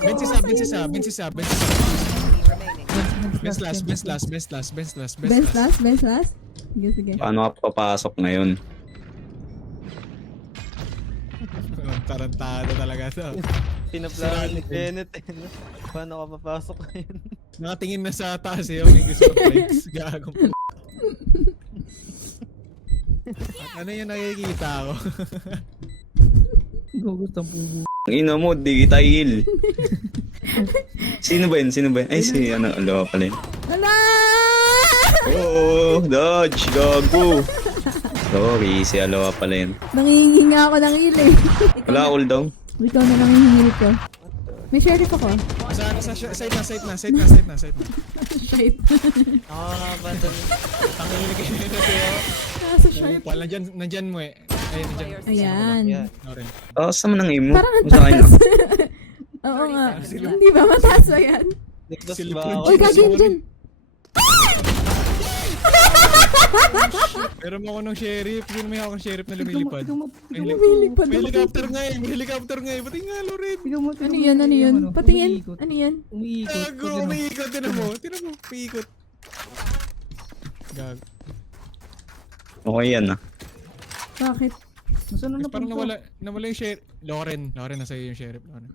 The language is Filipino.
Bench isa, bench isa, bench isa, bench isa. Bench last, bench last, bench last, bench last, bench Bench last. last, bench last. Sige, sige. Paano ka papasok ngayon? Tarantado talaga to. Pinaplano ni Kenneth eh. No? Paano ka papasok ngayon? Nakatingin na sa taas eh, yung gusto ng bikes. Gagong p***. At ano yung nakikita ko? Gugustang pugo. Ang ina mo, di kita heal. Sino ba yun? Sino ba yun? Ay, si ano, alo pala yun. Hala! Oo, dodge, gago. Sorry, si Aloha pala yun. Nangihinga ako ng heal eh. Wala cooldown. Ikaw na lang yung heal ko. May sheriff ako. Sa side na, side na, side na, side na, side na. Shite. Abandon. Tangin na kayo na kayo. Nasa shite. Wala, nandyan mo eh. Ay, nandyan. Ayan. Yan. Ano rin. Taas naman ang imo. Parang ang Sa akin, taas. Oo nga. Hindi ba mataas ba yan? Niklas Silip ba? yun. Uy, gagawin dyan. Pero mo ako ng sheriff. Hindi naman ako ng sheriff na lumilipad. May Lumilipad may ako. helicopter nga eh. May helicopter nga eh. Pati nga, Loren. Ano yan? Ano yun? Patingin. Ano yan? Umiikot. Gago, umiikot. Tinan mo. Tinan mo. Umiikot. Gago. Okay yan ah. Bakit? Nasaan na Parang napunta? nawala yung sheriff. Loren. Loren, nasa iyo yung sheriff. Loren.